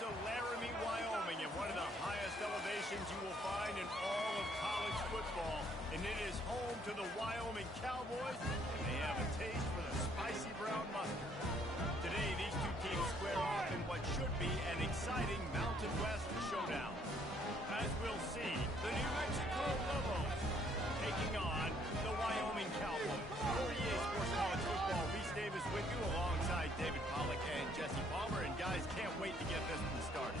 to Laramie, Wyoming, at one of the highest elevations you will find in all of college football. And it is home to the Wyoming Cowboys, and they have a taste for the spicy brown mustard. Today, these two teams square off in what should be an exciting Mountain West showdown. As we'll see, the New Mexico Lobos taking on the Wyoming Cowboys. For EA Sports College Football, Reese Davis with you alongside David Pollack and Jesse Palmer. And guys, can't wait to get this one started.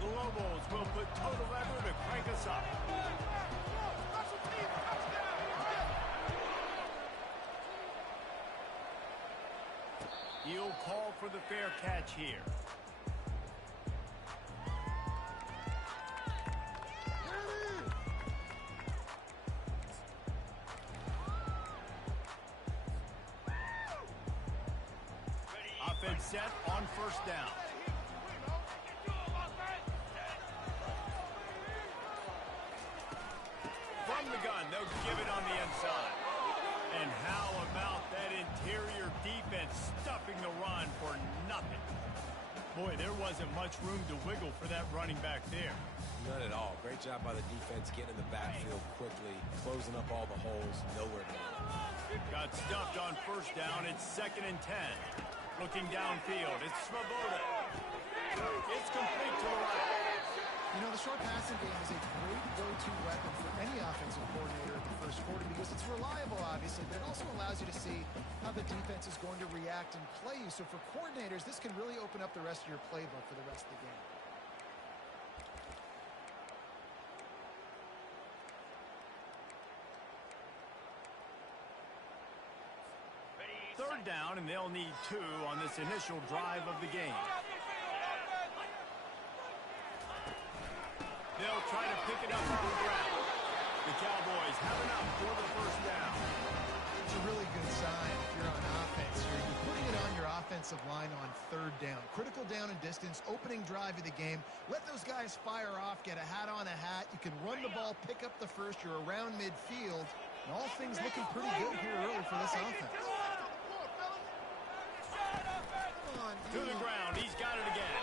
The Lobos will put total effort to crank us up. He'll call for the fair catch here. Offense set on first down. From the gun, they'll give it on the inside. And how about that interior defense stuffing the run for nothing? Boy, there wasn't much room to wiggle for that running back there. None at all. Great job by the defense getting in the backfield quickly, closing up all the holes, nowhere to go. Got stuffed on first down. It's 2nd and 10. Looking downfield, it's Svoboda. It's complete to the right. You know, the short passing game is a great go-to weapon for any offensive coordinator at the first quarter because it's reliable, obviously, but it also allows you to see how the defense is going to react and play you. So for coordinators, this can really open up the rest of your playbook for the rest of the game. Third down, and they'll need 2 on this initial drive of the game. They'll try to pick it up on the ground. The Cowboys have enough for the first down. It's a really good sign if you're on offense here. You're putting it on your offensive line on third down. Critical down and distance, opening drive of the game. Let those guys fire off, get a hat on a hat. You can run the ball, pick up the first. You're around midfield. And all things looking pretty good here early for this offense. To the ground, he's got it again.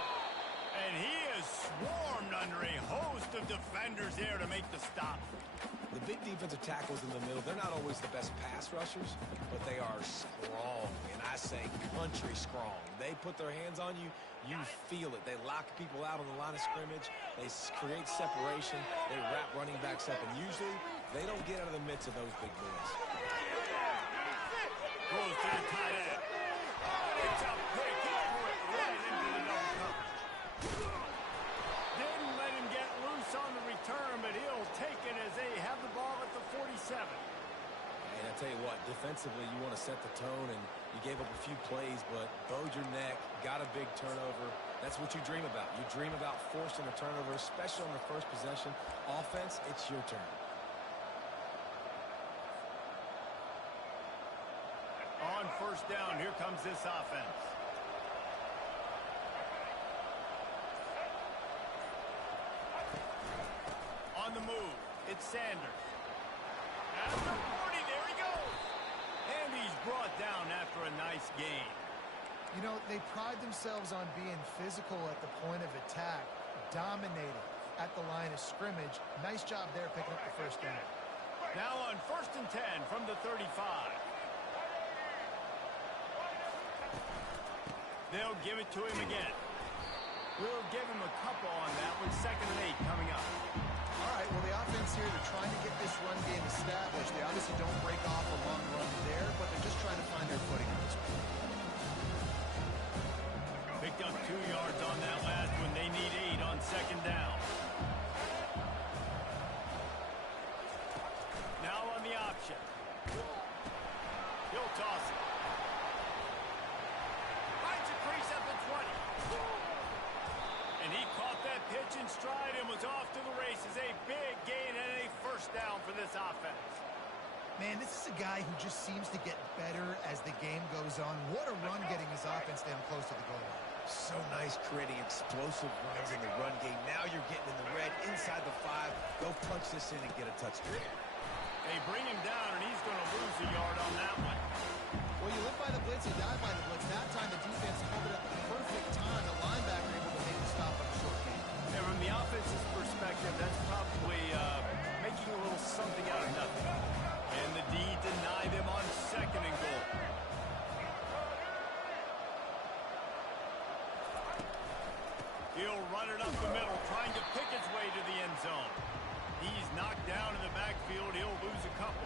And he is swarmed under a host of defenders there to make the stop. The big defensive tackles in the middle, they're not always the best pass rushers, but they are strong, and I say country strong. They put their hands on you, you feel it. They lock people out on the line of scrimmage. They create separation. They wrap running backs up, and usually they don't get out of the midst of those big boys. Goes to the tight end. It's a pick. He threw it right into the double coverage. Didn't let him get loose on the return, but he'll take it as they have the ball at the 47. And I tell you what, defensively, you want to set the tone, and you gave up a few plays, but bowed your neck, got a big turnover. That's what you dream about. You dream about forcing a turnover, especially on the first possession. Offense, it's your turn. On first down, here comes this offense. On the move, it's Sanders. At the 40, there he goes. And he's brought down after a nice gain. You know, they pride themselves on being physical at the point of attack, dominating at the line of scrimmage. Nice job there picking up the first down. Now on 1st and 10 from the 35. They'll give it to him again. We'll give him a couple on that one. 2nd and 8 coming up. All right, well, the offense here, they're trying to get this run game established. They obviously don't break off a long run there, but they're just trying to find their footing on this one. Picked up 2 yards on that last one. They need 8 on 2nd down. Now on the option. He'll toss it. Finds a crease at the 20. And he caught that pitch in stride and was off to the races. A big gain and a first down for this offense. Man, this is a guy who just seems to get better as the game goes on. What a run getting his offense down close to the goal line. So nice creating explosive runs in the run game. Now you're getting in the red inside the 5. Go punch this in and get a touchdown. They bring him down, and he's going to lose a yard on that one. Well, you live by the blitz, you die by the blitz. That time the defense called it at the perfect time. The linebacker able to make the stop on a short game. And from the offense's perspective, that's probably making a little something out of nothing. And the D denied them on 2nd and goal. He'll run it up the middle, trying to pick his way to the end zone. He's knocked down in the backfield. He'll lose a couple.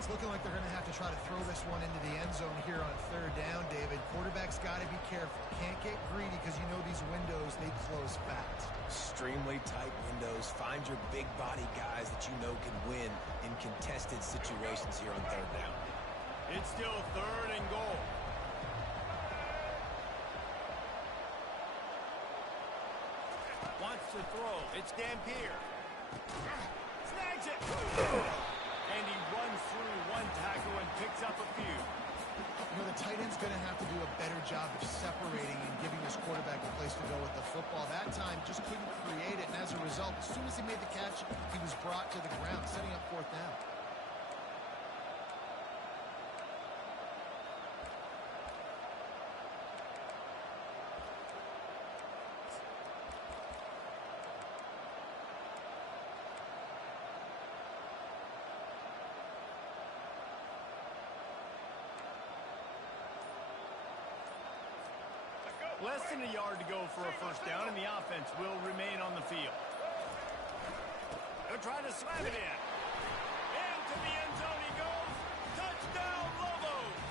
It's looking like they're going to have to try to throw this one into the end zone here on 3rd down, David. Quarterback's got to be careful. Can't get greedy because you know these windows, they close fast. Extremely tight windows. Find your big body guys that you know can win in contested situations here on 3rd down. It's still 3rd and goal. Wants to throw. It's Dampier. Snags it. And he runs through one tackle and picks up a few. You know, the tight end's going to have to do a better job of separating and giving this quarterback a place to go with the football. That time just couldn't create it, and as a result, as soon as he made the catch, he was brought to the ground, setting up 4th down. Less than a yard to go for a 1st down, and the offense will remain on the field. They're trying to slam it in. Into the end zone he goes. Touchdown, Lobos!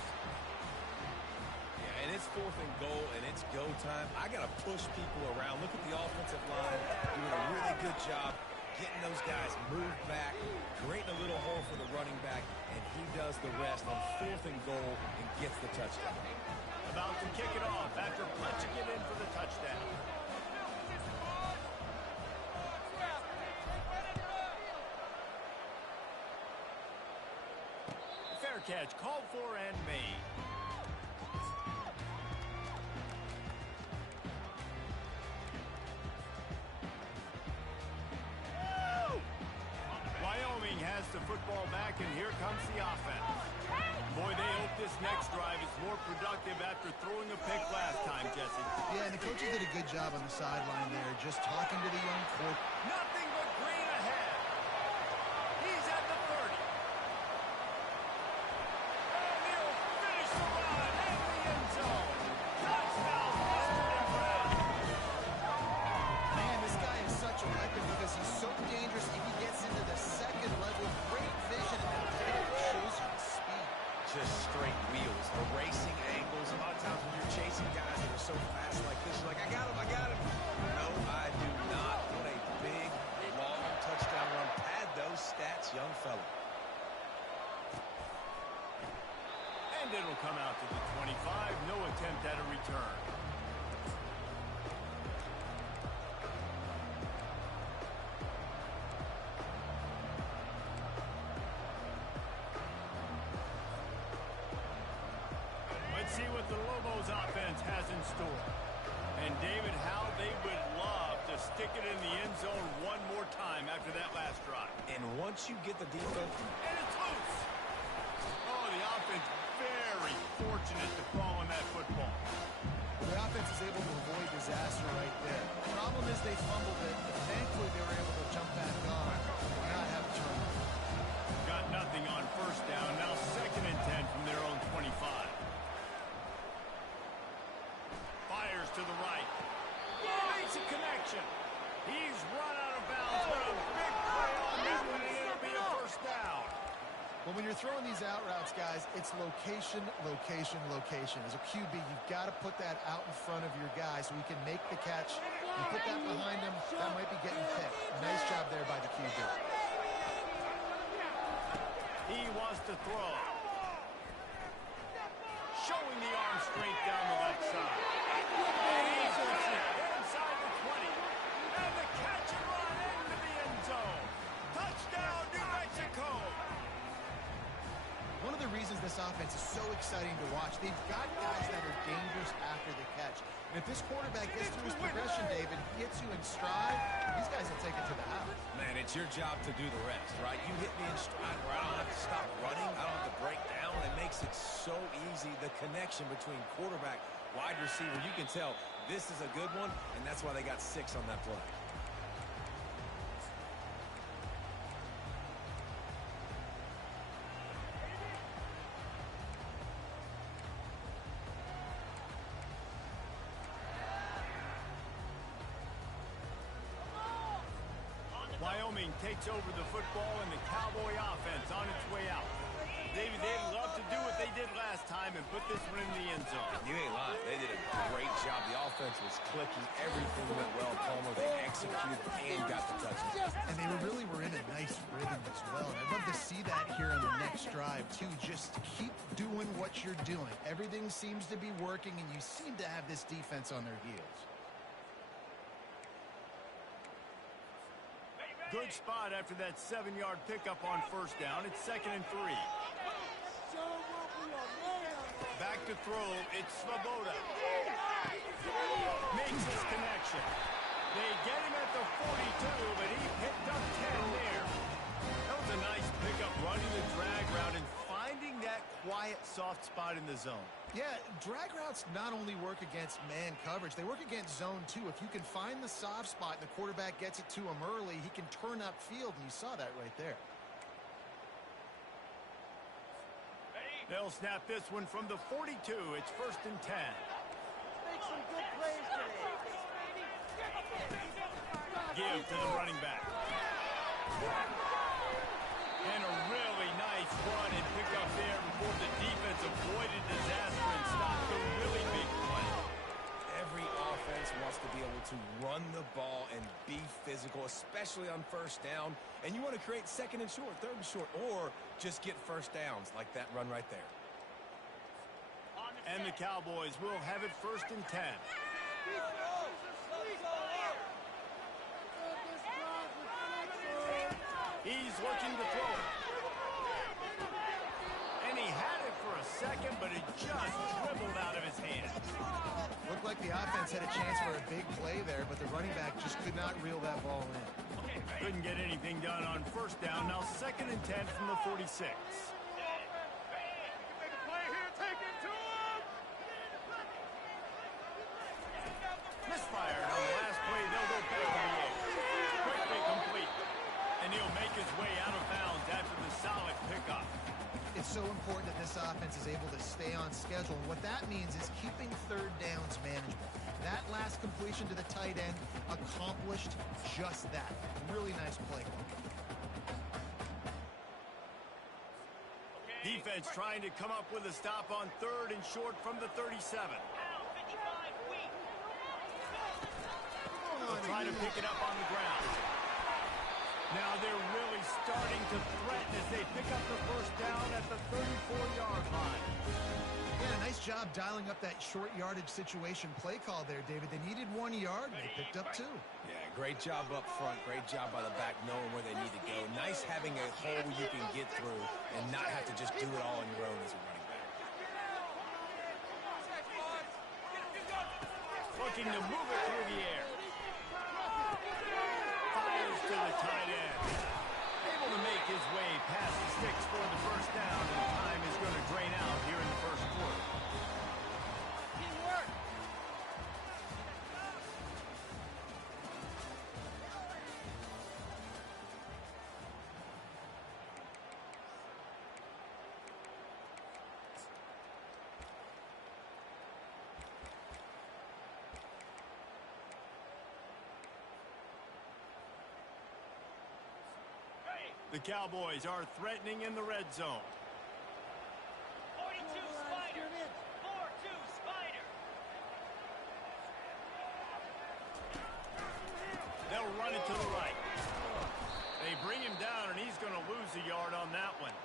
Yeah, and it's 4th and goal, and it's go time. I got to push people around. Look at the offensive line doing a really good job getting those guys moved back, creating a little hole for the running back, and he does the rest on 4th and goal and gets the touchdown. About to kick it off after punching it in for the touchdown. Fair catch called for and made. Wyoming has the football back, and here comes the offense. Boy, they hope this next drive is more productive after throwing a pick last time, Jesse. Yeah, and the coaches did a good job on the sideline there, just talking to the young quarterback. Nothing but green ahead. He's at the 30. And he'll finish the run in the end zone. Touchdown, Mustard and Brown. Man, this guy is such a weapon because he's so dangerous if he gets into the 2nd level. Great vision, and it shows you speed. Just straight wheels, erasing angles. A lot of times when you're chasing guys that are so fast like this, you're like, I got him, I got him. No, I do not. What a big, long touchdown run. Pad those stats, young fella. And it'll come out to the 25. No attempt at a return. Let's see what the Lobos offense has in store. And David, how they would love to stick it in the end zone one more time after that last drive. And once you get the defense... And it's loose. Oh, the offense very fortunate to fall on that football. The offense is able to avoid disaster right there. The problem is they fumbled it, but thankfully they were able to jump back on and not have a turnover. Got nothing on 1st down. Now 2nd and 10 from their own 25. Fires to the right. Makes a connection. He's run out of bounds. What a big play on that one, and it'll be a 1st down. Well, when you're throwing these out routes, guys, it's location, location, location. As a QB, you've got to put that out in front of your guy so he can make the catch. You put that behind him, that might be getting picked. Nice job there by the QB. He wants to throw. Showing the arm straight down the left side. And he's inside the 20. And the catch and run into the end zone. Touchdown, New Mexico. One of the reasons this offense is so exciting to watch. They've got guys that are dangerous after the catch. And if this quarterback gets through his progression, David, hits you in stride, these guys will take it to the house. Man, it's your job to do the rest, right? You hit me in stride where I don't have to stop running. I don't have to break down. It makes it so easy. The connection between quarterback, wide receiver, you can tell this is a good one, and that's why they got 6 on that play. Wyoming takes over the football and the Cowboy offense on its way out. David, they'd love to do what they did last time and put this one in the end zone. You ain't lying. They did a great job. The offense was clicking. Everything went well. Palmer, they executed and got the touchdown. And they really were in a nice rhythm as well. And I'd love to see that here on the next drive, too. Just keep doing what you're doing. Everything seems to be working, and you seem to have this defense on their heels. Good spot after that 7-yard pickup on first down. It's 2nd and 3. Back to throw. It's Svoboda. Makes his connection. They get him at the 42, but he picked up 10 there. That was a nice pickup, running the drag route and finding that quiet, soft spot in the zone. Yeah, drag routes not only work against man coverage, they work against zone too. If you can find the soft spot and the quarterback gets it to him early, he can turn upfield, and you saw that right there. They'll snap this one from the 42. It's 1st and 10. Make some good plays today. Give to the running back. And a really nice run and pick up there before the defense avoided disaster and stopped a really big play. Every offense wants to be able to run the ball and be physical, especially on first down. And you want to create 2nd and short, 3rd and short, or just get first downs like that run right there. And the Cowboys will have it 1st and 10. He's looking to throw it. And he had it for a second, but it just dribbled out of his hand. Looked like the offense had a chance for a big play there, but the running back just could not reel that ball in. Couldn't get anything done on first down. Now 2nd and 10 from the 46. Misfired on the last play. They'll go back to the 8. Quickly complete. And he'll make his way out of bounds after the solid pickup. It's so important that this offense is able to stay on schedule. And what that means is keeping 3rd downs manageable. That last completion to the tight end accomplished just that. Really nice play. Defense trying to come up with a stop on 3rd and short from the 37. They'll try to pick it up on the ground. Now they're really starting to threaten as they pick up the first down at the 34-yard line. Yeah, nice job dialing up that short yardage situation play call there, David. They needed 1 yard, and they picked up 2. Yeah, great job up front. Great job by the back knowing where they need to go. Nice having a hole you can get through and not have to just do it all on your own as a running back. Looking to move it through the air. Fires to the tight end. Able to make his way past the sticks for the first down, and time is going to drain out here in the first quarter. Teamwork. The Cowboys are threatening in the red zone. 42 Spider. 4-2 Spider. They'll run it to the right. They bring him down, and he's going to lose a yard on that one.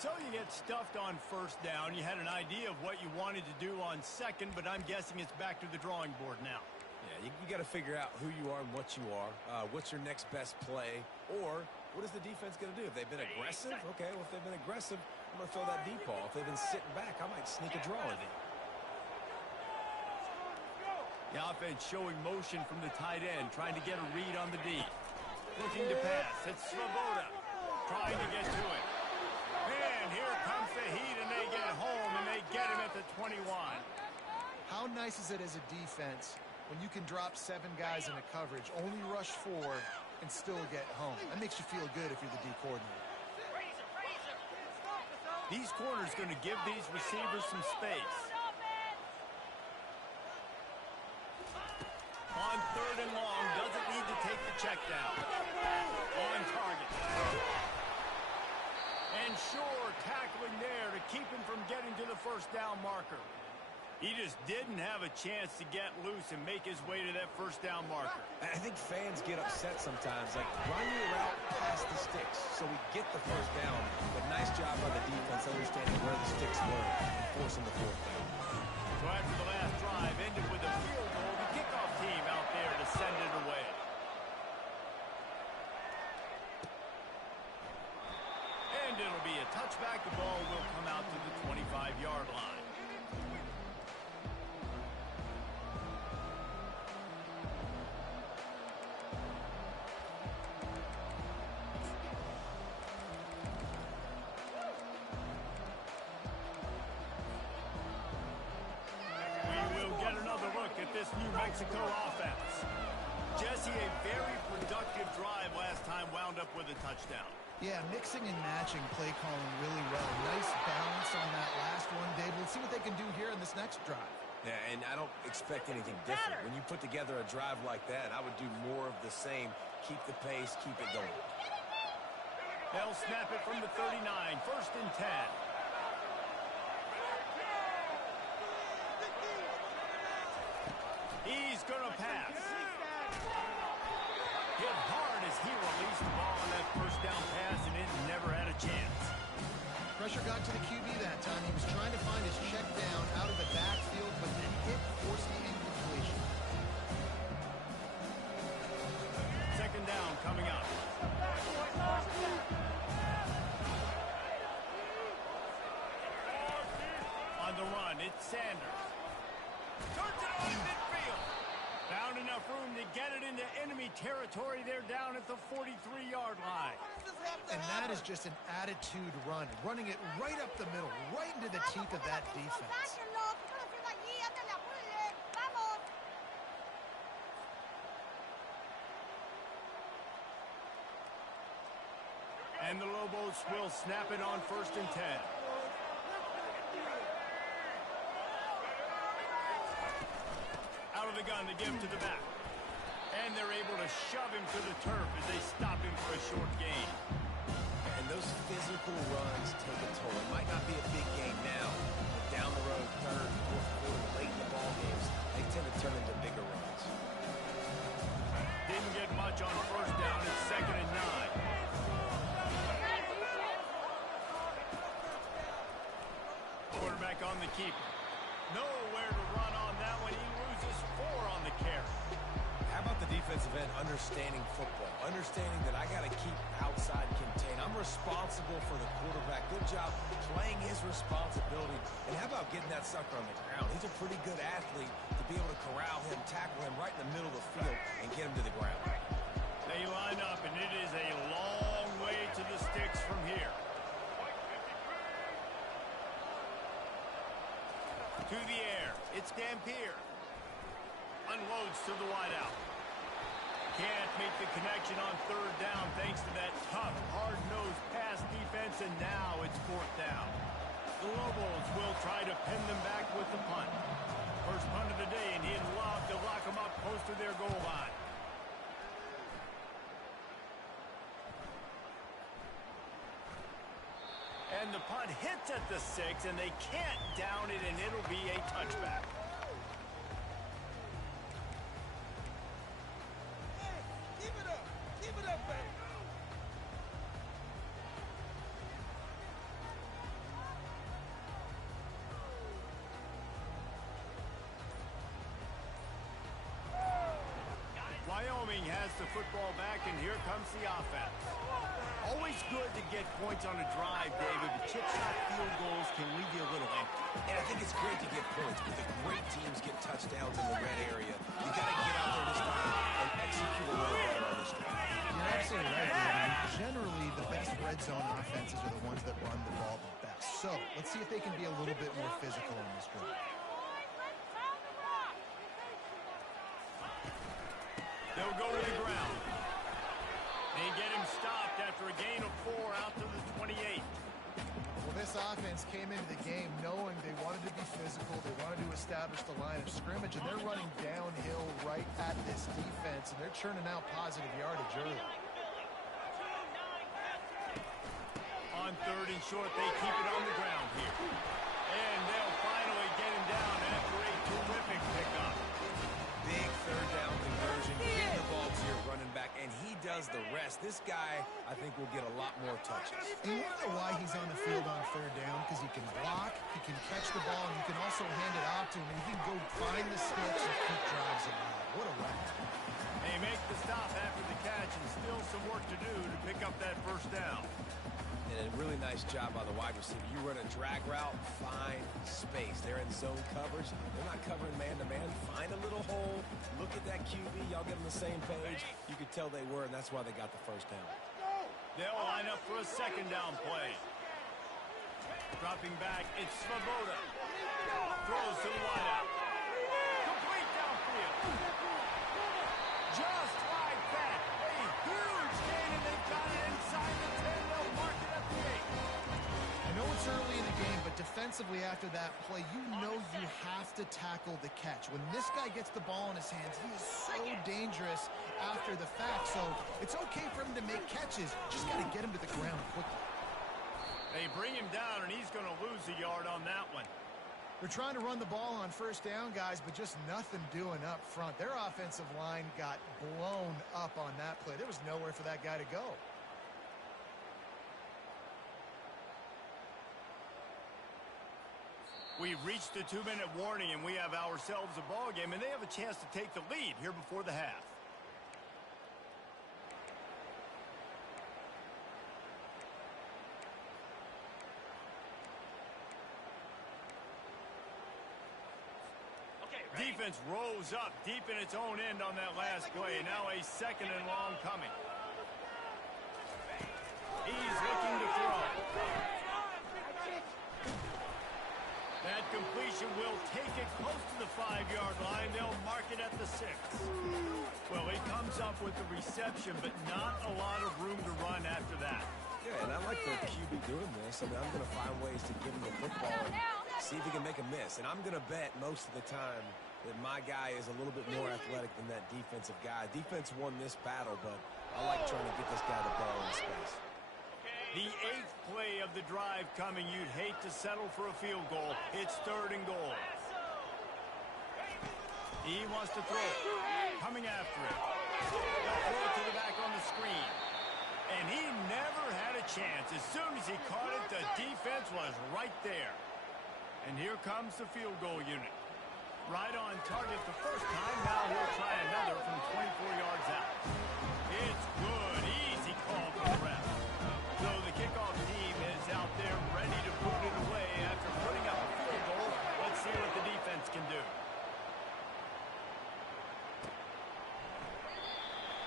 So you get stuffed on first down. You had an idea of what you wanted to do on second, but I'm guessing it's back to the drawing board now. Yeah, you got to figure out who you are and what you are. What's your next best play? Or what is the defense going to do? If they've been aggressive, okay, well, if they've been aggressive, I'm going to throw that deep ball. If they've been sitting back, I might sneak a draw in it. The offense showing motion from the tight end, trying to get a read on the D. Looking to pass. It's Svoboda trying to get to it. And here comes the Heat, and they get home, and they get him at the 21. How nice is it as a defense when you can drop 7 guys in a coverage, only rush 4, and still get home? That makes you feel good if you're the D coordinator. These corners going to give these receivers some space. On 3rd and long, doesn't need to take the check down. On target. And sure, tackling there to keep him from getting to the first down marker. He just didn't have a chance to get loose and make his way to that first down marker. I think fans get upset sometimes, like run your route past the sticks so we get the first down. But nice job by the defense understanding where the sticks were and forcing the 4th down. So after the last drive ended with a field goal, the kickoff team out there to send it away. And it'll be a touchback. The ball will come out to the 25-yard line. This New Mexico offense. Jesse, a very productive drive last time, wound up with a touchdown. Yeah, mixing and matching play calling really well. Nice balance on that last one, Dave. Let's see what they can do here in this next drive. Yeah, and I don't expect anything different. When you put together a drive like that, I would do more of the same. Keep the pace, keep it going. They'll snap it from the 39, 1st and 10. He's going to pass. Hit hard as he released the ball on that first down pass, and it never had a chance. Pressure got to the QB that time. He was trying to find his check down out of the backfield, but then it forced the incompletion. 2nd down coming up. On the run, it's Sanders. Turns it on midfield. Found enough room to get it into enemy territory. They're down at the 43-yard line. And that is just an attitude run, running it right up the middle, right into the teeth of that defense. And the Lobos will snap it on 1st and 10. Out of the gun to give to the back. And they're able to shove him to the turf as they stop him for a short gain. And those physical runs take a toll. It might not be a big game now, but down the road, 3rd, 4th quarter, late in the ball games, they tend to turn into bigger runs. Didn't get much on 1st down. It's 2nd and 9. Quarterback on the keeper. Nowhere to run on that one. He loses 4 on the carry. How about the defensive end understanding football? Understanding that I got to keep outside contained. I'm responsible for the quarterback. Good job playing his responsibility. And how about getting that sucker on the ground? He's a pretty good athlete to be able to corral him, tackle him right in the middle of the field, and get him to the ground. They line up, and it is a long way to the sticks from here. To the air. It's Dampier. Unloads to the wideout. Can't make the connection on 3rd down thanks to that tough, hard-nosed pass defense, and now it's 4th down. The Lobos will try to pin them back with the punt. First punt of the day, and he'd love to lock them up close to their goal line. And the punt hits at the 6, and they can't down it, and it'll be a touchback. Keep it up. Keep it up, baby. Wyoming has the football back, and here comes the offense. Always good to get points on a drive, David, but chip shot field goals can leave you a little empty. And I think it's great to get points, but the great teams get touchdowns in the red area. You got to get out there this time and execute a little better on this drive. You're absolutely right, David. Generally, the best red zone offenses are the ones that run the ball the best. So let's see if they can be a little bit more physical on this drive. They'll go to the ground. They get him stopped after a gain of 4 out to the 28. Well, this offense came into the game knowing they wanted to be physical, they wanted to establish the line of scrimmage, and they're running downhill right at this defense, and they're churning out positive yardage early. On 3rd and short, they keep it on the ground here. And they'll finally get him down after a terrific pickup. Big 3rd down conversion, getting the ball to your running back, and he does the rest. This guy, I think, will get a lot more touches. And you know why he's on the field on 3rd down? Because he can block, he can catch the ball, and you can also hand it off to him, and he can go find the sticks and keep drives alive. What a weapon. They make the stop after the catch, and still some work to do to pick up that 1st down. And a really nice job by the wide receiver. You run a drag route, find space. They're in zone coverage. They're not covering man-to-man. Find a little hole. Look at that QB. Y'all get on the same page. You could tell they were, and that's why they got the 1st down. They'll line up for a 2nd down play. Dropping back, it's Svoboda. Throws to the wideout. Complete downfield. Just like that. A huge gain, and they've got it inside the 10. They'll mark it at the 8. I know it's early in the game, but defensively after that play, you know you have to tackle the catch. When this guy gets the ball in his hands, he is so dangerous after the fact. So it's okay for him to make catches. Just got to get him to the ground quickly. They bring him down, and he's going to lose a yard on that one. They're trying to run the ball on 1st down, guys, but just nothing doing up front. Their offensive line got blown up on that play. There was nowhere for that guy to go. We've reached the 2-minute warning, and we have ourselves a ball game, and they have a chance to take the lead here before the half. Defense rose up deep in its own end on that last play. Now a 2nd and long coming. He's looking to throw. That completion will take it close to the 5-yard line. They'll mark it at the 6. Well, he comes up with the reception, but not a lot of room to run after that. Yeah, and I like the QB doing this. I mean, I'm going to find ways to give him the football and see if he can make a miss. And I'm going to bet most of the time that my guy is a little bit more athletic than that defensive guy. Defense won this battle, but I like trying to get this guy the ball in space. The 8th play of the drive coming. You'd hate to settle for a field goal. It's 3rd and goal. He wants to throw. Coming after it. They'll throw it to the back on the screen. And he never had a chance. As soon as he caught it, the defense was right there. And here comes the field goal unit. Right on target the 1st time. Now he'll try another from 24 yards out. It's good. Easy call from the ref. So the kickoff team is out there ready to put it away after putting up a field goal. Let's see what the defense can do.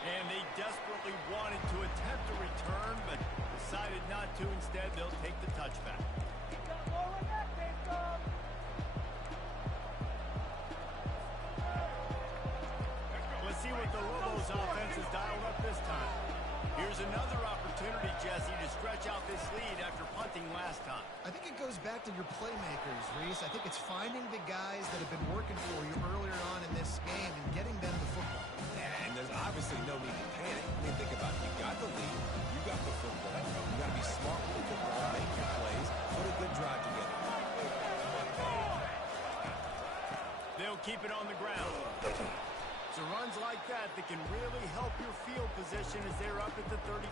And they desperately wanted to attempt a return, but decided not to. Instead, they'll take the touchback. Let's see what the Lobos offense has dialed up this time. Here's another opportunity, Jesse, to stretch out this lead after punting last time. I think it goes back to your playmakers, Reese. I think it's finding the guys that have been working for you earlier on in this game and getting them the football. Yeah, and there's obviously no need to panic. I mean, think about it. You got the lead. You got the football. You got to be smart with the football. Make your plays. Put a good drive together. They'll keep it on the ground. It's runs like that that can really help your field position as they're up at the 35.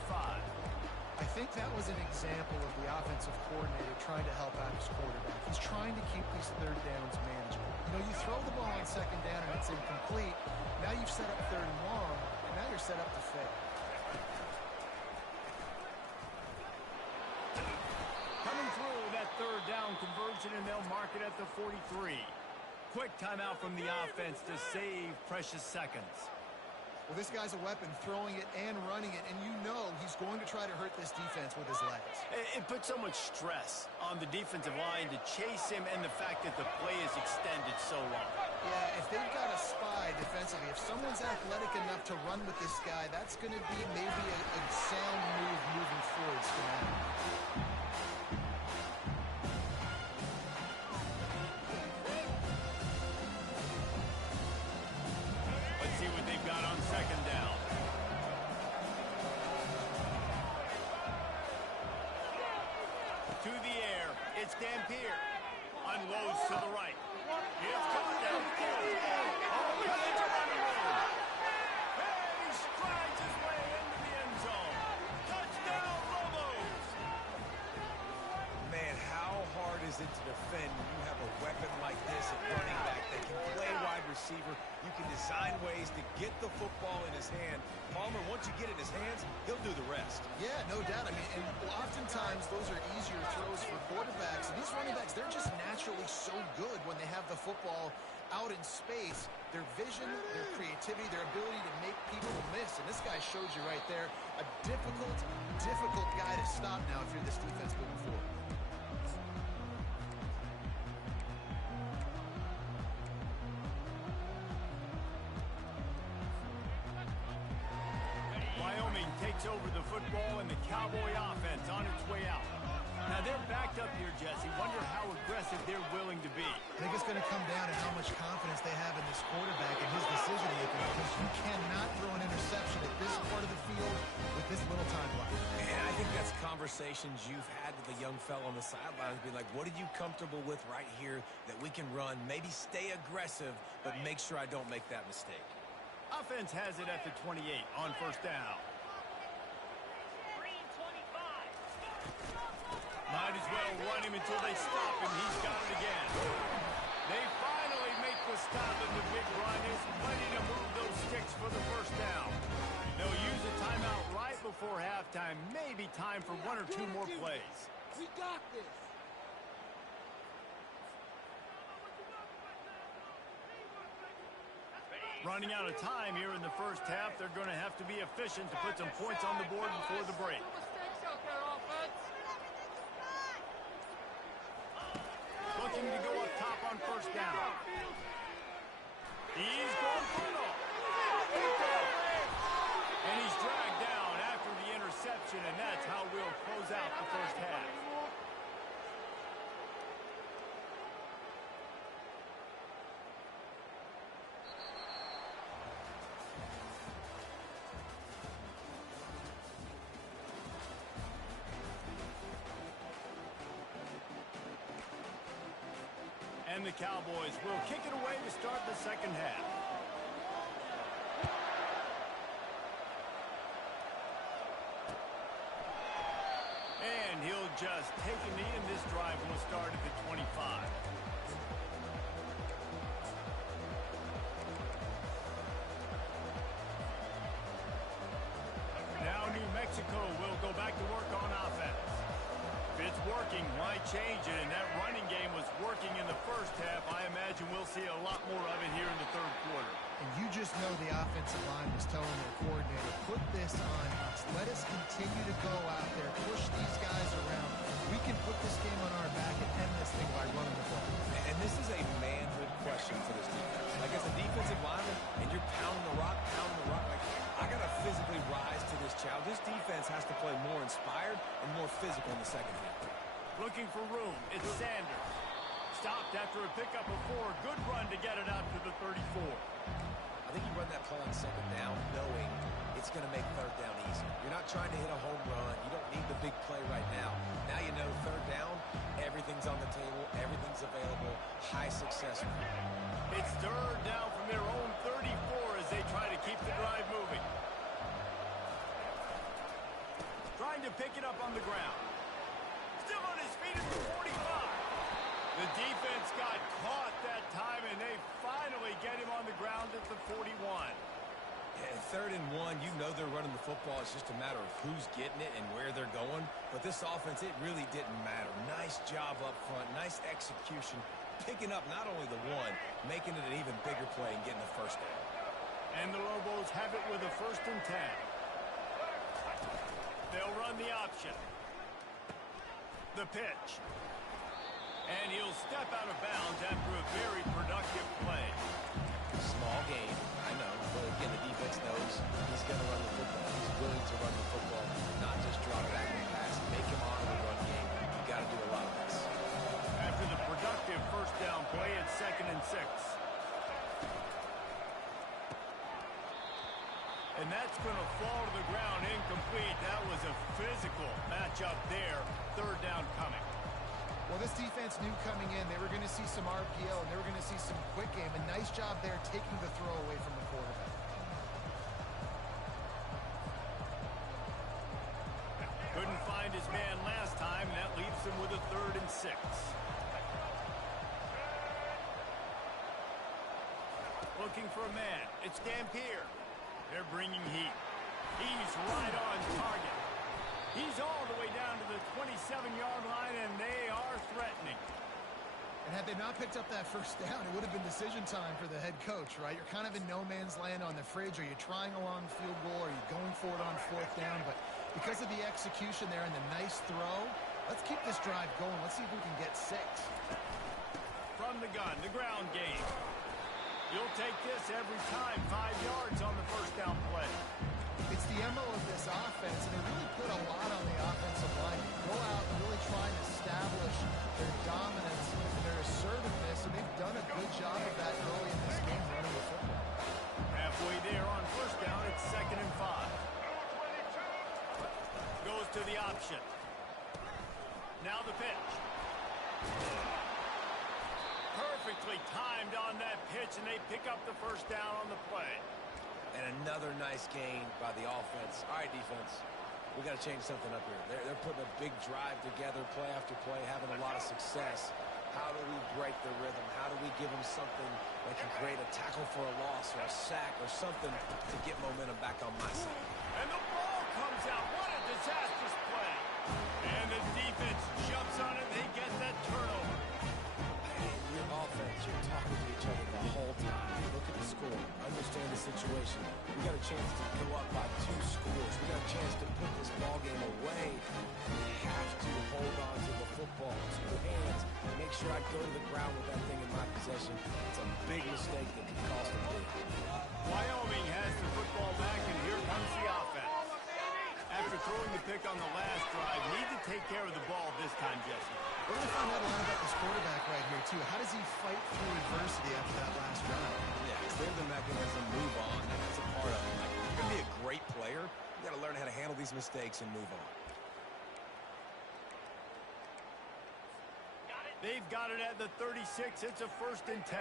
I think that was an example of the offensive coordinator trying to help out his quarterback. He's trying to keep these 3rd downs manageable. You know, you throw the ball on 2nd down and it's incomplete. Now you've set up 3rd and long, and now you're set up to fail. interception, and they'll mark it at the 43. Quick timeout from the offense to save precious seconds. Well, this guy's a weapon, throwing it and running it, and you know he's going to try to hurt this defense with his legs. It puts so much stress on the defensive line to chase him, and the fact that the play is extended so long. Yeah, if they've got a spy defensively, if someone's athletic enough to run with this guy, that's going to be maybe a sound move moving forward. Let's see what they've got on second down. To the air, it's Dampier. Unloads to the right. It's caught down. All kinds of running room. And he strides his way into the end zone. Touchdown, Lobos! Man, how hard is it to defend when you have a weapon like this at running back that can play wide receiver? You can design ways to get the football in his hand. Palmer, once you get it in his hands, he'll do the rest. Yeah, no doubt. I mean, and oftentimes those are easier throws for quarterbacks. And these running backs, they're just naturally so good when they have the football out in space. Their vision, their creativity, their ability to make people miss. And this guy shows you right there, a difficult guy to stop now if you're this defense moving forward. Wyoming takes over the football, and the Cowboy offense on its way out. Now they're backed up here, Jesse. Wonder how aggressive they're willing to be. I think it's going to come down to how much confidence they have in this quarterback and his decision-making, because you cannot throw an interception at this part of the field with this little time left. And I think that's conversations you've had with the young fellow on the sidelines. Be like, what are you comfortable with right here that we can run? Maybe stay aggressive, but make sure I don't make that mistake. Offense has it at the 28 on first down. Might as well run him until they stop him. He's got it again. They finally make the stop, and the big run is ready to move those sticks for the first down. They'll use a timeout right before halftime. Maybe time for one or two more plays. We got this. Running out of time here in the first half. They're going to have to be efficient to put some points on the board before the break. Looking to go up top on first down. He's going for it all. And he's dragged down after the interception, and that's how we'll close out the first half. And the Cowboys will kick it away to start the second half. And he'll just take a knee, and this drive will start at the 25. Now New Mexico will go back to work on offense. If it's working, why change it? And that running game was working in the first half. I imagine we'll see a lot more of it here in the third quarter. And you just know the offensive line was telling their coordinator, put this on us. Let us continue to go out there, push these guys around. We can put this game on our back and end this thing by running the ball. And this is a manhood question for this defense. Like, as a defensive lineman, and you're pounding the rock, like, I got to physically rise to this challenge. This defense has to play more inspired and more physical in the second half. Looking for room. It's Sanders. Stopped after a pickup of 4. Good run to get it out to the 34. I think you run that play on second down knowing it's going to make third down easy. You're not trying to hit a home run. You don't need the big play right now. Now you know third down, everything's on the table, everything's available, high success rate. It's third down from their own 34 as they try to keep the drive moving. Trying to pick it up on the ground. Still on his feet at the 45. The defense got caught that time, and they finally get him on the ground at the 41. Yeah, 3rd and 1, you know they're running the football. It's just a matter of who's getting it and where they're going. But this offense, it really didn't matter. Nice job up front, nice execution, picking up not only the one, making it an even bigger play and getting the first down. And the Lobos have it with a 1st and 10. They'll run the option. The pitch. And he'll step out of bounds after a very productive play. Small game, I know, but again, the defense knows he's going to run the football. He's willing to run the football, not just drop back and pass. Make him on the run game. You got to do a lot of this. After the productive 1st down play, it's 2nd and 6. And that's going to fall to the ground incomplete. That was a physical matchup there. 3rd down coming. Well, this defense knew coming in they were going to see some RPO and they were going to see some quick game. A nice job there taking the throw away from the quarterback. Couldn't find his man last time. That leaves him with a 3rd and 6. Looking for a man. It's Dampier. They're bringing heat. He's right on target. He's all the way down to the 27-yard line, and they are threatening. And had they not picked up that 1st down, it would have been decision time for the head coach, right? You're kind of in no man's land on the fridge. Are you trying a long field goal? Are you going for it on 4th down? But because of the execution there and the nice throw, let's keep this drive going. Let's see if we can get 6. From the gun, the ground game. You'll take this every time. 5 yards on the 1st down play. It's the MO of this offense, and they really put a lot on the offensive line. Go out and really try and establish their dominance and their assertiveness, and they've done a good job of that early in this game running the football. Halfway there on 1st down, it's 2nd and 5. Goes to the option. Now the pitch. Perfectly timed on that pitch, and they pick up the 1st down on the play. And another nice gain by the offense. All right, defense, we got to change something up here. They're putting a big drive together, play after play, having a lot of success. How do we break the rhythm? How do we give them something that can create a tackle for a loss or a sack or something to get momentum back on my side? And the ball comes out. What a disastrous play. And the defense jumps on it. They get that turnover. Hey, your offense, you're talking to each other the whole time. You look at the score, understand the situation. We got a chance to go up by 2 scores. We got a chance to put this ball game away. We have to hold on to the football, 2 hands, and make sure I go to the ground with that thing in my possession. It's a big mistake that can cost them big. Wyoming has the football back, and here comes the offense. After throwing the pick on the last drive, need to take care of the ball this time, Jesse. We're going to find out a lot about this quarterback right here, too. How does he fight through adversity after that last drive? Yeah, clear the mechanism, move on. That's a part of it. Like, if you're going to be a great player, you got to learn how to handle these mistakes and move on. They've got it at the 36. It's a 1st and 10.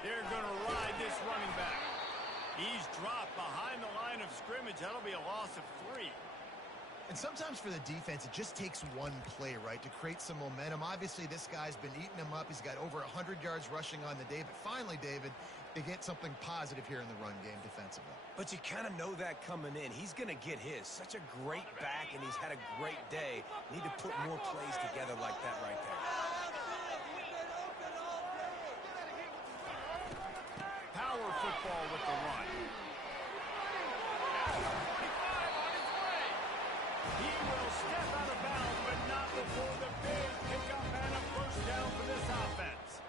They're going to ride this running back. He's dropped behind the line of scrimmage. That'll be a loss of 3. And sometimes for the defense, it just takes one play, right, to create some momentum. Obviously, this guy's been eating him up. He's got over 100 yards rushing on the day. But finally, David, they get something positive here in the run game defensively. But you kind of know that coming in. He's going to get his. Such a great back, and he's had a great day. Need to put more plays together like that right there. Power football with the run. At the 45 on his way. He will step out of bounds, but not before the big pickup and a 1st down for this offense.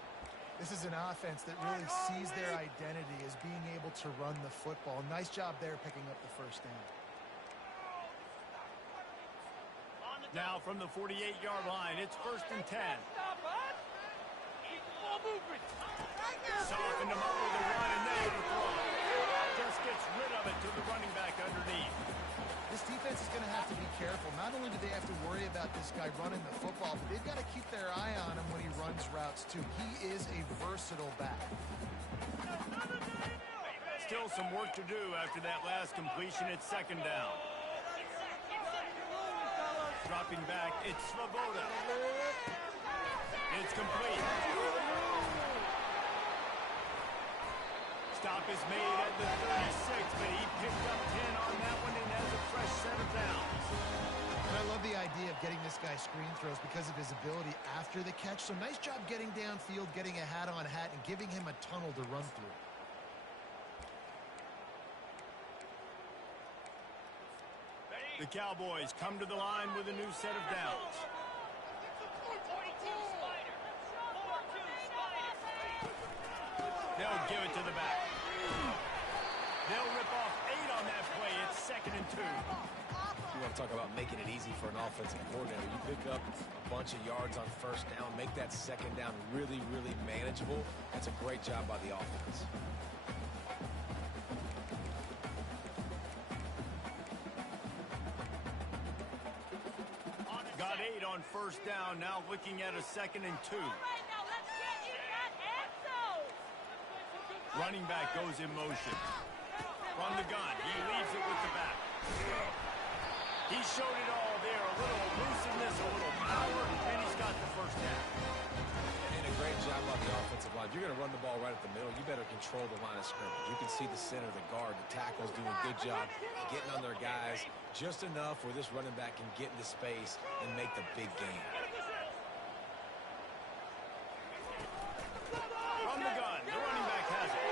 This is an offense that really sees their identity as being able to run the football. Nice job there picking up the 1st down. Now from the 48-yard line, it's 1st and 10. Softened him up with a run, and now the throw. Just gets rid of it to the running back underneath. This defense is going to have to be careful. Not only do they have to worry about this guy running the football, but they've got to keep their eye on him when he runs routes, too. He is a versatile back. Still some work to do after that last completion. It's 2nd down. Dropping back, it's Svoboda. It's complete. Stop is made at the 36, but he picked up 10 on that one and has a fresh set of downs. And I love the idea of getting this guy screen throws because of his ability after the catch. So nice job getting downfield, getting a hat-on-hat, and giving him a tunnel to run through. The Cowboys come to the line with a new set of downs. They'll give it to the back. They'll rip off 8 on that play. It's 2nd and 2. You want to talk about making it easy for an offensive coordinator. You pick up a bunch of yards on first down, make that second down really, really manageable. That's a great job by the offense. Got 8 on first down, now looking at a 2nd and 2. Running back goes in motion. From the gun, he leaves it with the back. He showed it all there, a little elusiveness, a little power, and he's got the first down. And a great job on the offensive line. If you're going to run the ball right at the middle, you better control the line of scrimmage. You can see the center, the guard, the tackles doing a good job getting on their guys just enough where this running back can get into space and make the big game. From the gun, the running back has it.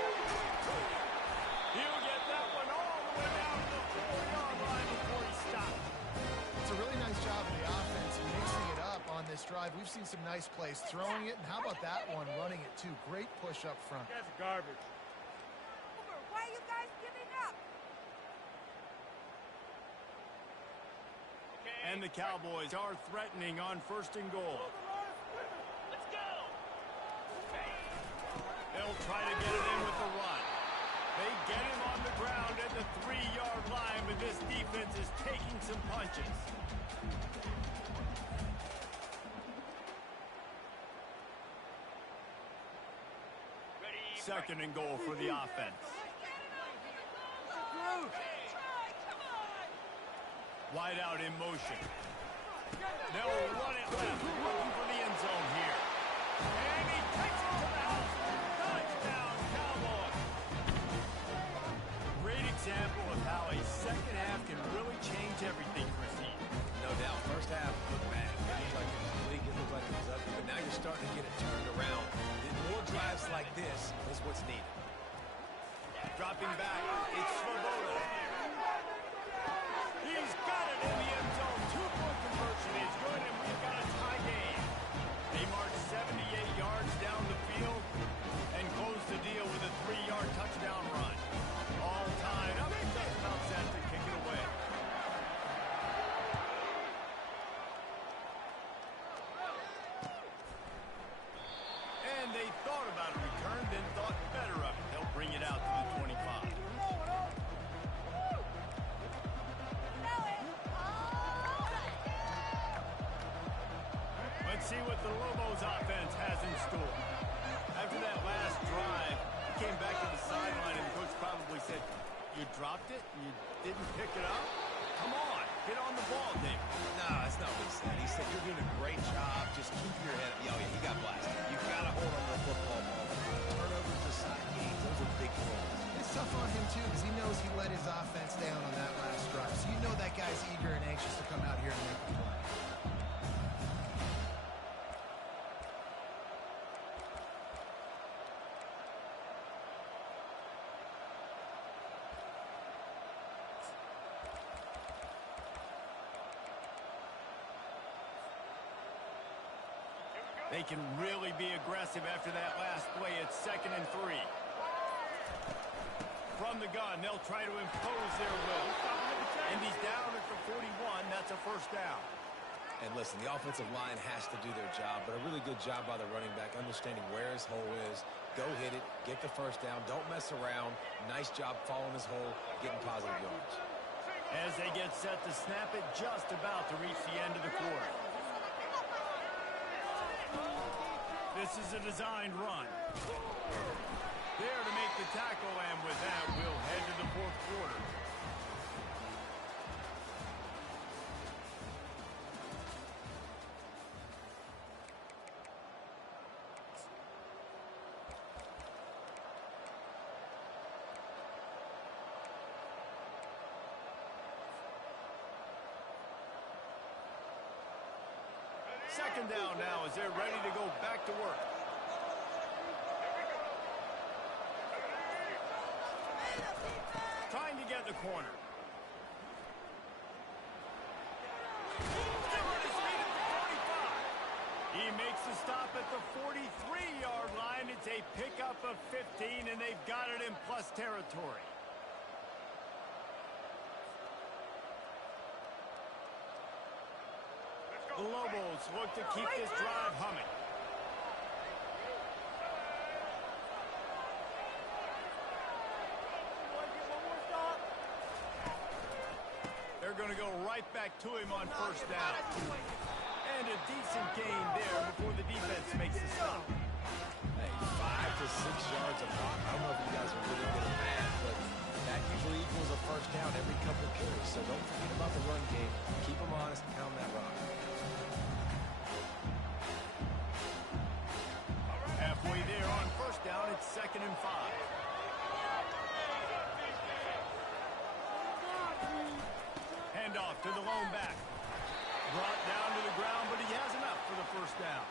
He'll get that one all the way down to the 4-yard line before he stops. It's a really nice job of the offense mixing it up on this drive. We've seen some nice plays throwing it, and how about that one running it too? Great push up front. That's garbage. Why are you guys giving up? And the Cowboys are threatening on 1st and goal. Let's go. They'll try to get it in with the run. They get him on the ground at the 3-yard line, but this defense is taking some punches. Ready. 2nd and goal for the offense. Wide out in motion. They'll run it left, looking for the end zone here. And he takes it to the house. Touchdown, Cowboys. Great example of how a second half can really change everything, Christine. No doubt. First half looked bad. It looked like it was bleak. It looked like it was ugly. But now you're starting to get it turned around. More drives like this is what's needed. Dropping back, it's Svoboda. He's got it in the end zone. 2-point conversion is good, and we've got a tie game. They march 78 yards down the field and close the deal with a 3-yard touchdown run. All tied up and just about set to kick it away. And they thought about a return, then thought better of it. They'll bring it out to the 25. Let's see what the Lobos offense has in store. After that last drive, he came back to the sideline and the coach probably said, "You dropped it? You didn't pick it up? Come on, get on the ball, David." No, that's not what he said. He said, you're doing a great job. Just keep your head up. Oh, yeah, he got blasted. You've got to hold on to the football ball. Turnovers decide games. Those are big throws. It's tough on him too because he knows he let his offense down on that last drive. So you know that guy's eager and anxious to come out here and make the play. They can really be aggressive after that last play. It's 2nd and 3. From the gun, they'll try to impose their will. And he's down at the 41. That's a first down. And listen, the offensive line has to do their job, but a really good job by the running back, understanding where his hole is. Go hit it, get the first down, don't mess around. Nice job following his hole, getting positive yards. As they get set to snap it, just about to reach the end of the quarter. This is a designed run. There to make the tackle, and with that, we'll head to the 4th quarter. Second down now as they're ready to go back to work. Trying to get the corner. Still on his feet at the 45. He makes the stop at the 43-yard line. It's a pickup of 15, and they've got it in plus territory. The Lobos look to keep this drive humming. They're going to go right back to him on first down. And a decent gain there before the defense makes the stop. Hey, 5 to 6 yards a pop. I don't know if you guys are really good at math, but that usually equals a first down every couple of carries. So don't forget about the run game. Keep them honest and pound that rock. Halfway there on first down, it's 2nd and 5. Handoff to the lone back. Brought down to the ground, but he has enough for the first down.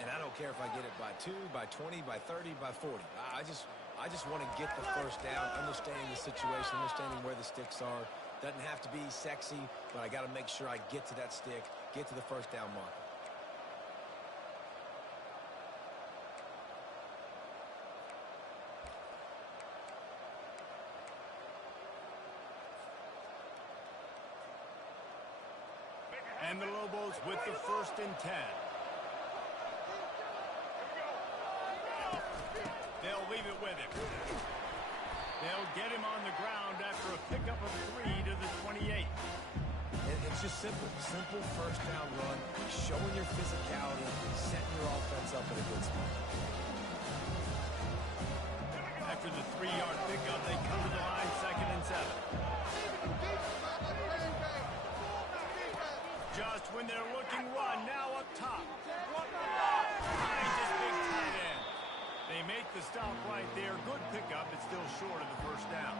And I don't care if I get it by 2, by 20, by 30, by 40. I just want to get the first down, understanding the situation, understanding where the sticks are. Doesn't have to be sexy, but I got to make sure I get to that stick, get to the first down marker. And the Lobos with the 1st and 10. They'll leave it with him. They'll get him on the ground after a pickup of 3 to the 28. It's just simple. Simple first down run, showing your physicality, setting your offense up in a good spot. After the 3-yard pickup, they come to the line, 2nd and 7. Just when they're looking run, now up top. Finds his big tight end. They make the stop right there. Good pickup, but still short of the first down.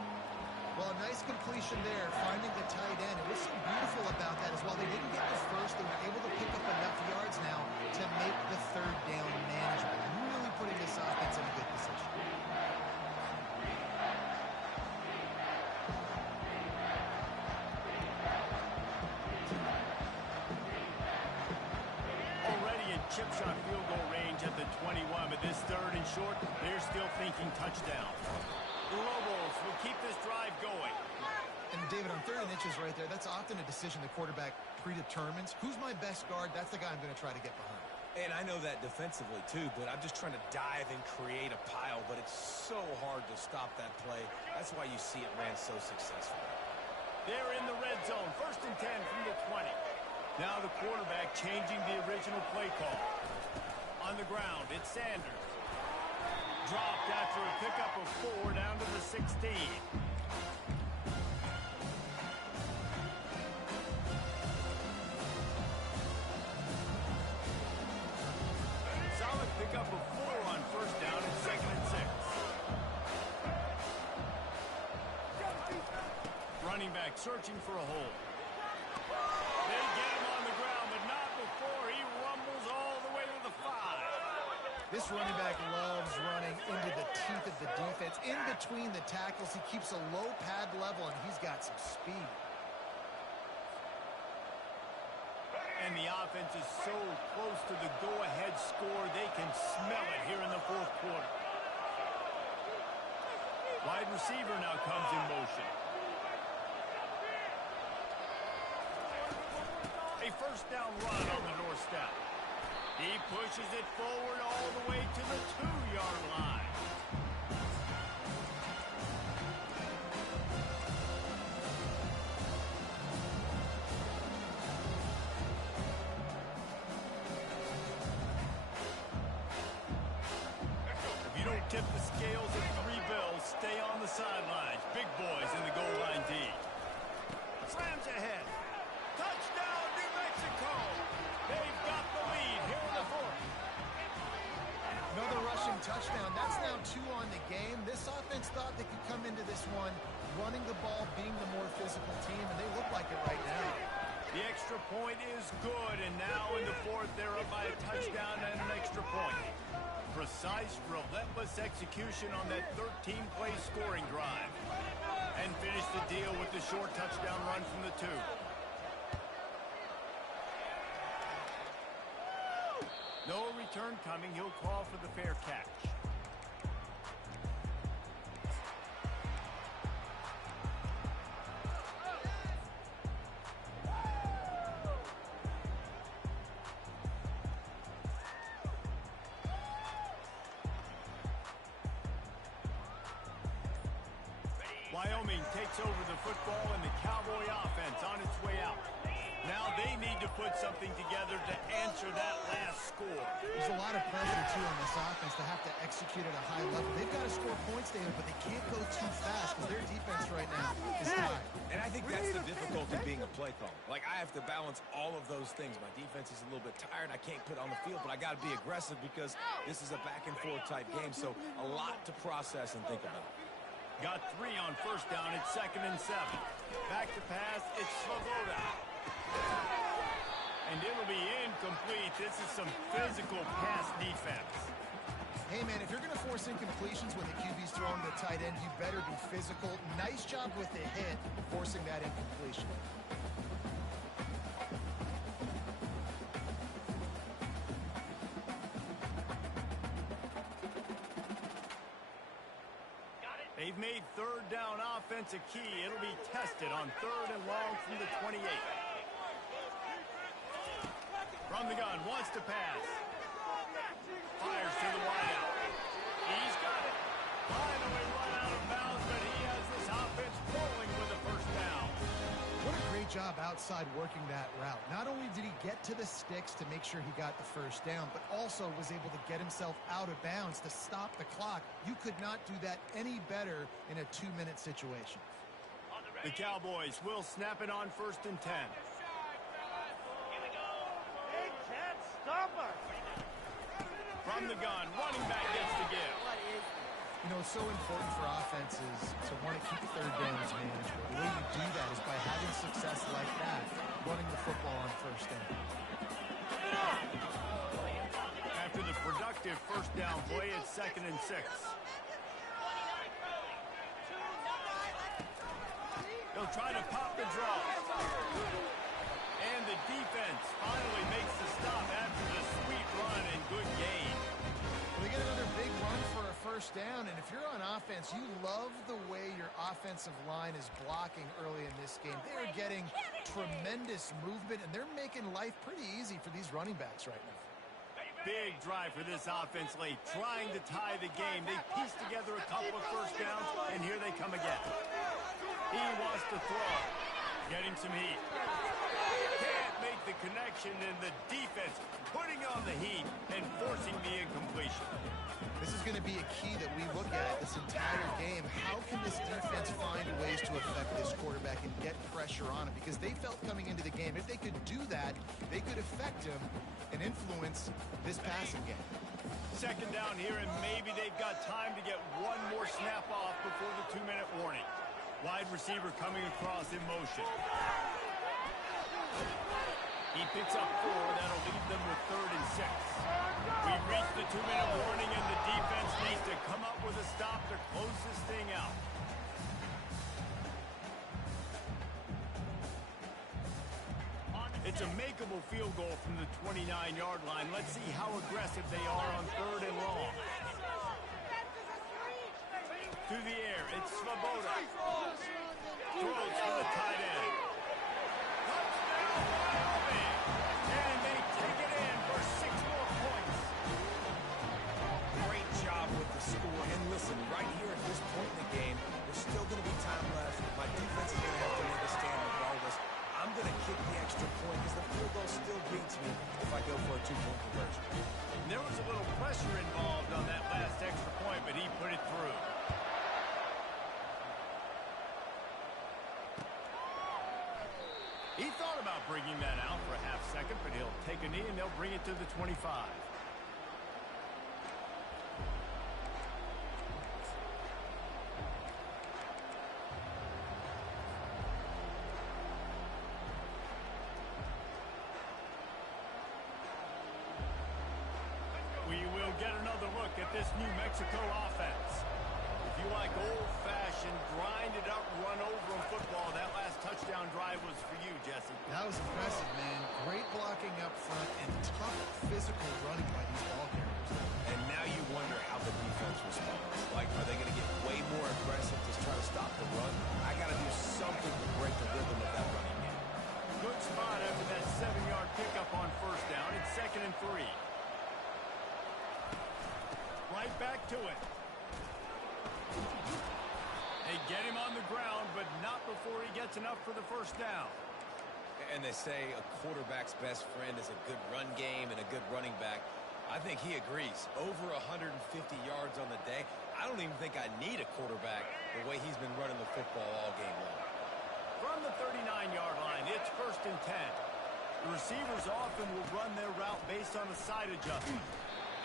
Well, a nice completion there, finding the tight end. And what's so beautiful about that is while they didn't get the first, they were able to pick up enough yards now to make the 3rd down manageable. Really putting this offense in a good position. Chip shot field goal range at the 21, but this 3rd and short, they're still thinking touchdown. The Lobos will keep this drive going. And David, on 3rd and inches right there, that's often a decision the quarterback predetermines. Who's my best guard? That's the guy I'm going to try to get behind. And I know that defensively, too, but I'm just trying to dive and create a pile, but it's so hard to stop that play. That's why you see it ran so successfully. They're in the red zone, 1st and 10 from the 20. Now the quarterback changing the original play call. On the ground, it's Sanders. Dropped after a pickup of 4 down to the 16. Solid pickup of 4 on first down and 2nd and 6. Running back searching for a hole. They get him on the ground, but not before he rumbles all the way to the 5. This running back loves running into the teeth of the defense. In between the tackles, he keeps a low pad level, and he's got some speed. And the offense is so close to the go-ahead score, they can smell it here in the 4th quarter. Wide receiver now comes in motion. A first down run on the north step. He pushes it forward all the way to the 2-yard line. If you don't tip the scales at 3 bills, stay on the sidelines. Big boys in the goal line D. Slams ahead. Touchdown, New Mexico! They've got the lead here in the 4th. Another rushing touchdown. That's now 2 on the game. This offense thought they could come into this one running the ball, being the more physical team, and they look like it right now. The extra point is good, and now in the fourth, they're up by a touchdown and an extra point. Precise, relentless execution on that 13-play scoring drive. And finish the deal with the short touchdown run from the 2. No return coming. He'll call for the fair catch. Wyoming takes over the football and the Cowboy offense on its way out. Now they need to put something together to answer that last score. There's a lot of pressure, too, on this offense to have to execute at a high level. They've got to score points, David, but they can't go too fast because their defense right now is tired. And I think that's the difficulty being a play caller. Like, I have to balance all of those things. My defense is a little bit tired. I can't put on the field, but I got to be aggressive because this is a back-and-forth type game, so a lot to process and think about. Got 3 on first down. It's 2nd and 7. Back to pass. It's Svoboda. And it'll be incomplete. This is some physical pass defense. Hey, man, if you're going to force incompletions when the QB's throwing the tight end, you better be physical. Nice job with the hit, forcing that incompletion. They've made third down offense a key. It'll be tested on 3rd and long from the 28. From the gun, wants to pass. Fires to the wideout. He's got it. Finally run out of bounds, but he has this offense rolling with a first down. What a great job outside working that route. Not only did he get to the sticks to make sure he got the first down, but also was able to get himself out of bounds to stop the clock. You could not do that any better in a 2-minute situation. The Cowboys will snap it on 1st and 10. From the gun, running back gets the give. You know, it's so important for offenses to want to keep third downs manageable. The way you do that is by having success like that, running the football on first down. After the productive first down play, it's 2nd and 6. They'll try to pop the draw. And the defense finally makes the stop after the sweet run and good gain. Well, they get another big run for a first down, and if you're on offense, you love the way your offensive line is blocking early in this game. They are getting tremendous movement, and they're making life pretty easy for these running backs right now. Big drive for this offense late, trying to tie the game. They piece together a couple of first downs, and here they come again. He wants to throw. Getting some heat. Can't make the connection, and the defense putting on the heat and forcing the incompletion. This is going to be a key that we look at this entire game. How can this defense find ways to affect this quarterback and get pressure on him? Because they felt coming into the game, if they could do that, they could affect him and influence this passing game. 2nd down here, and maybe they've got time to get one more snap off before the 2-minute warning. Wide receiver coming across in motion. He picks up 4. That'll leave them with 3rd and 6. We've reached the 2-minute warning, and the defense needs to come up with a stop to close this thing out. It's a makeable field goal from the 29-yard line. Let's see how aggressive they are on 3rd and long. To the air, it's Svoboda. Throws for the tight end. Touchdown, Wyoming! And they take it in for 6 more points. Great job with the score. And listen, right here at this point in the game, there's still going to be time left. My defense is going to have to make a stand regardless. I'm going to kick the extra point because the field goal still beats me if I go for a 2-point conversion. And there was a little pressure involved on that last extra point, but he put it through. He thought about bringing that out for a half second, but he'll take a knee and they'll bring it to the 25. you'll get another look at this New Mexico offense. If you like old-fashioned, grinded-up, run-over football, that last touchdown drive was for you, Jesse. That was impressive, man. Great blocking up front and tough physical running by these ball carriers. And now you wonder how the defense responds. Like, are they going to get way more aggressive to try to stop the run? I got to do something to break the rhythm of that running game. Good spot after that 7-yard pickup on first down. It's 2nd and 3. Right back to it. They get him on the ground, but not before he gets enough for the first down. And they say a quarterback's best friend is a good run game and a good running back. I think he agrees. Over 150 yards on the day. I don't even think I need a quarterback the way he's been running the football all game long. From the 39-yard line, it's 1st and 10. The receivers often will run their route based on a side adjustment.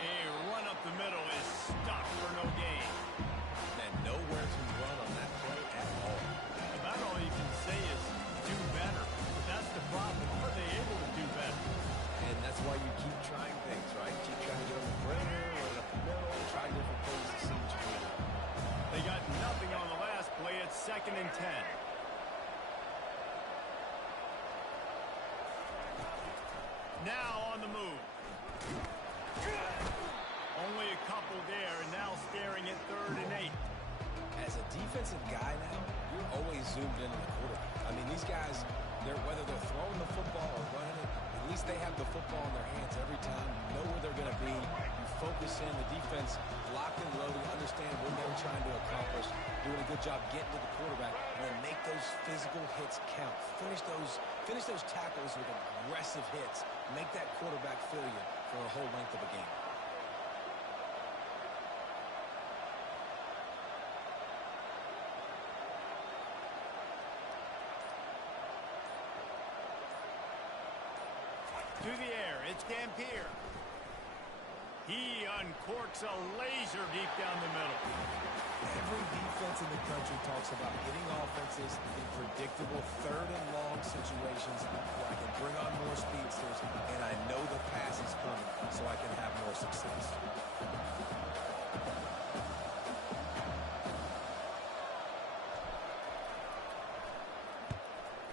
A run up the middle is stuck for no gain. And nowhere to run on that play at all. About all you can say is do better. But that's the problem. Are they able to do better? And that's why you keep trying things, right? Keep trying to get on the perimeter, run up the middle, try different things to see what you can do. They got nothing on the last play. It's 2nd and 10. Now on the move. Only a couple there, and now staring at 3rd and 8. As a defensive guy now, you're always zoomed in on the quarterback. I mean, these guys, whether they're throwing the football or running it, at least they have the football in their hands every time. You know where they're going to be. You focus in. The defense locked and loaded, understand what they're trying to accomplish, doing a good job getting to the quarterback, and then make those physical hits count. Finish those tackles with aggressive hits. Make that quarterback feel you for the whole length of the game. To the air, it's Dampier. He uncorks a laser deep down the middle. Every defense in the country talks about getting offenses in predictable 3rd and long situations where I can bring on more speedsters, and I know the pass is coming, so I can have more success.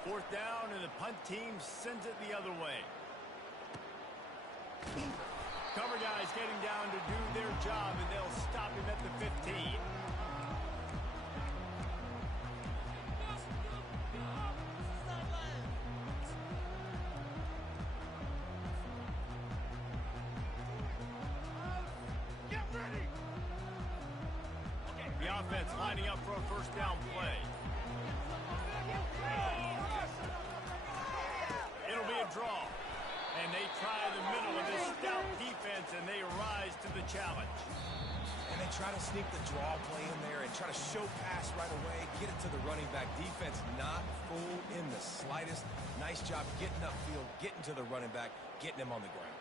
4th down, and the punt team sends it the other way. Cover guys getting down to do their job, and they'll stop him at the 15. Get ready! The offense lining up for a first down play. It'll be a draw. And they try the middle of this stout defense, and they rise to the challenge. And they try to sneak the draw play in there and try to show pass right away, get it to the running back. Defense not fooled in the slightest. Nice job getting upfield, getting to the running back, getting him on the ground.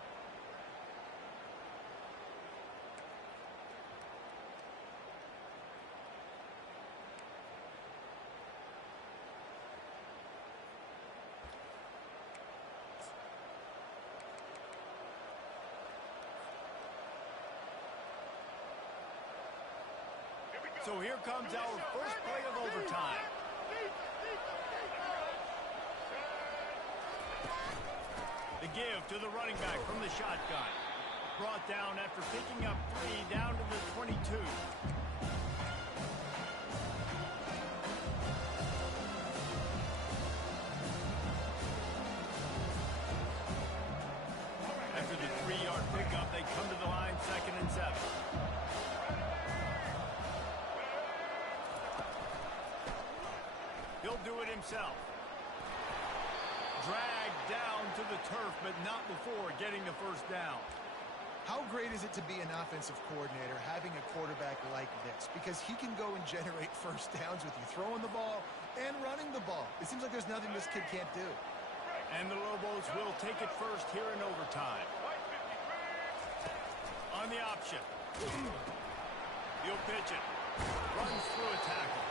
So here comes our first play of overtime. The give to the running back from the shotgun. Brought down after picking up 3 down to the 22. After the 3-yard pickup, they come to the line 2nd and 7. He'll do it himself. Dragged down to the turf, but not before getting the first down. How great is it to be an offensive coordinator having a quarterback like this? Because he can go and generate first downs with you throwing the ball and running the ball. It seems like there's nothing this kid can't do. And the Lobos will take it first here in overtime. On the option. He'll pitch it. Runs through a tackle.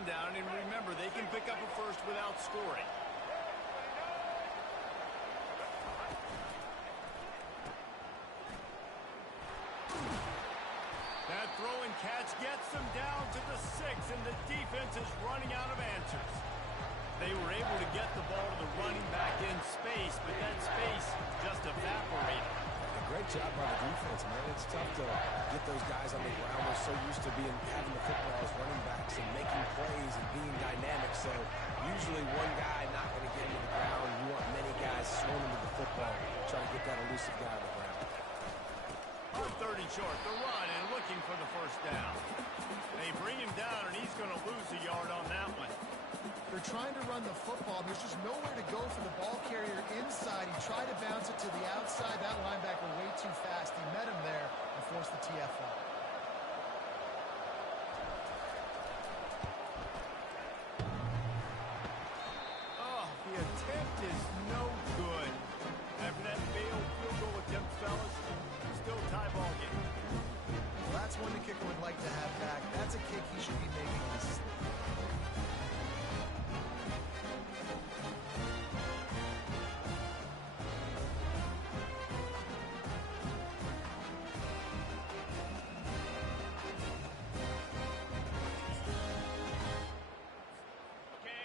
second down, and remember, they can pick up a first without scoring. That throw and catch gets them down to the 6, and the defense is running out of answers. They were able to get the ball to the running back in space, but that space just evaporated. Great job by the defense, man. It's tough to get those guys on the ground. They're so used to having the football as running backs and making plays and being dynamic. So usually one guy not going to get into the ground. You want many guys swarming to the football, trying to get that elusive guy on the ground. On 30 short, the run and looking for the first down. They bring him down, and he's going to lose a yard on that one. They're trying to run the football. There's just nowhere to go for the ball carrier inside. He tried to bounce it to the outside. That linebacker way too fast. He met him there and forced the TFL. Oh, the attempt is no good. After that failed field goal attempt, fellas, still tie ball game. Well, that's one the kicker would like to have back. That's a kick he should be making in his sleep.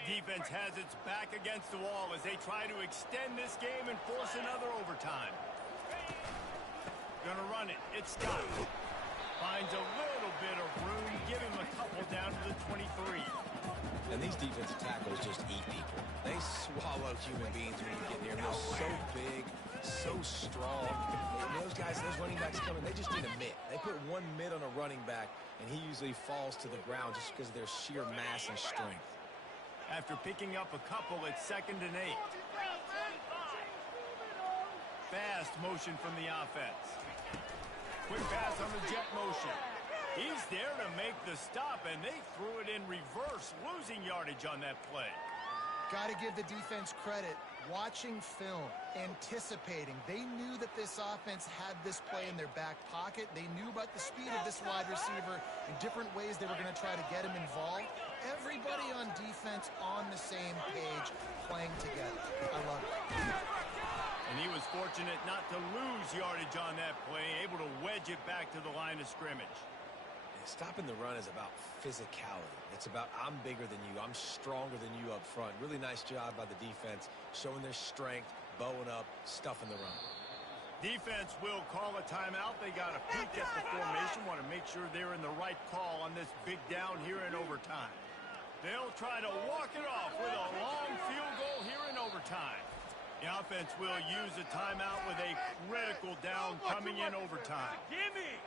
Defense has its back against the wall as they try to extend this game and force another overtime. Gonna run it. It's Scott. Finds a little bit of room. Give him a couple down to the 23. And these defensive tackles just eat people. They swallow human beings when you get near them. They're so big, so strong. And those guys, those running backs coming, they just need a mitt. They put one mitt on a running back, and he usually falls to the ground just because of their sheer mass and strength. After picking up a couple, it's 2nd and 8. Fast motion from the offense. Quick pass on the jet motion. He's there to make the stop, and they threw it in reverse, losing yardage on that play. Got to give the defense credit. Watching film, anticipating. They knew that this offense had this play in their back pocket. They knew about the speed of this wide receiver and different ways they were going to try to get him involved. Everybody on defense on the same page, playing together. I love it. And he was fortunate not to lose yardage on that play, able to wedge it back to the line of scrimmage. Stopping the run is about physicality. It's about I'm bigger than you. I'm stronger than you up front. Really nice job by the defense, showing their strength, bowing up, stuffing the run. Defense will call a timeout. They got a peek at the formation, want to make sure they're in the right call on this big down here in overtime. They'll try to walk it off with a long field goal here in overtime. The offense will use a timeout with a critical down coming in overtime. Gimme!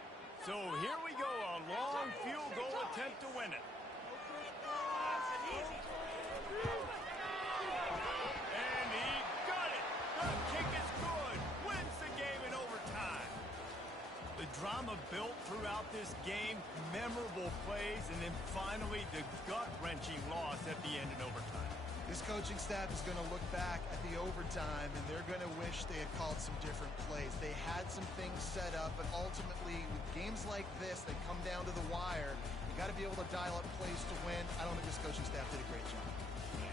So here we go, a long field goal attempt to win it. And he got it. The kick is good. Wins the game in overtime. The drama built throughout this game, memorable plays, and then finally the gut-wrenching loss at the end in overtime. This coaching staff is going to look back at the overtime, and they're going to wish they had called some different plays. They had some things set up, but ultimately, with games like this that come down to the wire, you got to be able to dial up plays to win. I don't think this coaching staff did a great job.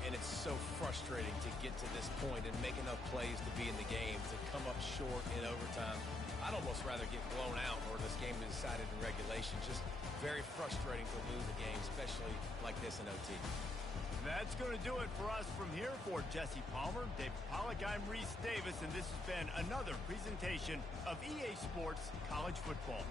And it's so frustrating to get to this point and make enough plays to be in the game, to come up short in overtime. I'd almost rather get blown out or this game is decided in regulation. Just very frustrating to lose a game, especially like this in OT. That's going to do it for us from here. For Jesse Palmer, David Pollack, I'm Reese Davis, and this has been another presentation of EA Sports College Football.